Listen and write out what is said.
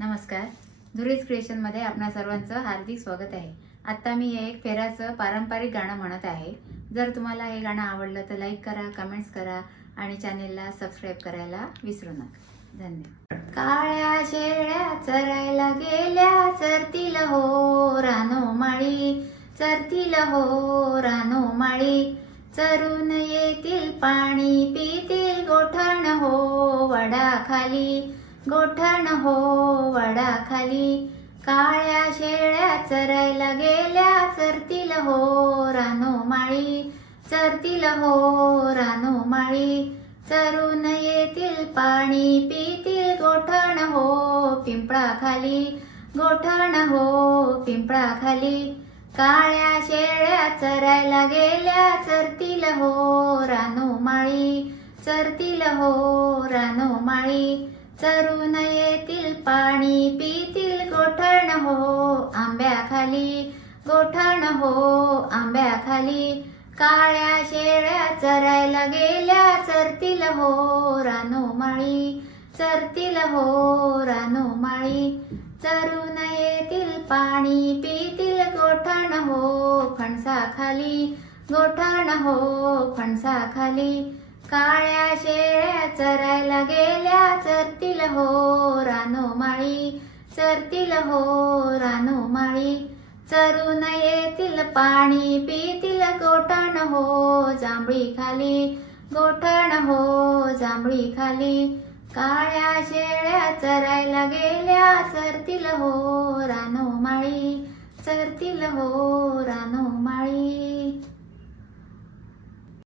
नमस्कार. धुरीज क्रिएशनमध्ये आपणा सर्वांचं हार्दिक स्वागत आहे. आत्ता मी एक फेराचं पारंपरिक गाणं म्हणत आहे. जर तुम्हाला हे गाणं आवडलं तर लाईक करा कमेंट्स करा आणि चॅनेलला सबस्क्राईब करायला विसरू नका. धन्यवाद. काळ्या शेळ्या चरायला गेल्या चरतील हो रानो माळी. चरतील हो रानो माळी. चरून येतील पाणी पितील गोठण हो वडाखाली. गोठण हो वडाखाली. काळ्या शेळ्या चरायला गेल्या चरतील हो रानो माळी. चरतील हो रानो माळी. चरून येतील पाणी पितील गोठण हो पिंपळाखाली. गोठण हो पिंपळाखाली. काळ्या शेळ्या चरायला गेल्या चरतील हो रानो माळी. चरतील हो रानो माळी. चरून येतील पाणी पितील गोठण हो आंब्याखाली गोठण हो आंब्याखाली काळ्या शेळ्या चरायला गेल्या चरतील हो रानो माळी चरतील हो रानो माळी. चरून येतील पाणी पितील गोठण हो फणसाखाली गोठण हो फणसाखाली काळ्या शेळ्या चरायला गेल्या. चरतील हो रानो माळी चरतील हो रानो माळी. चरून येतील पाणी पितील गोठण हो जांभळी खाली. गोठण हो जांभळी खाली. काळ्या शेळ्या चरायला गेल्या. चरतील हो रानो माळी चरतील हो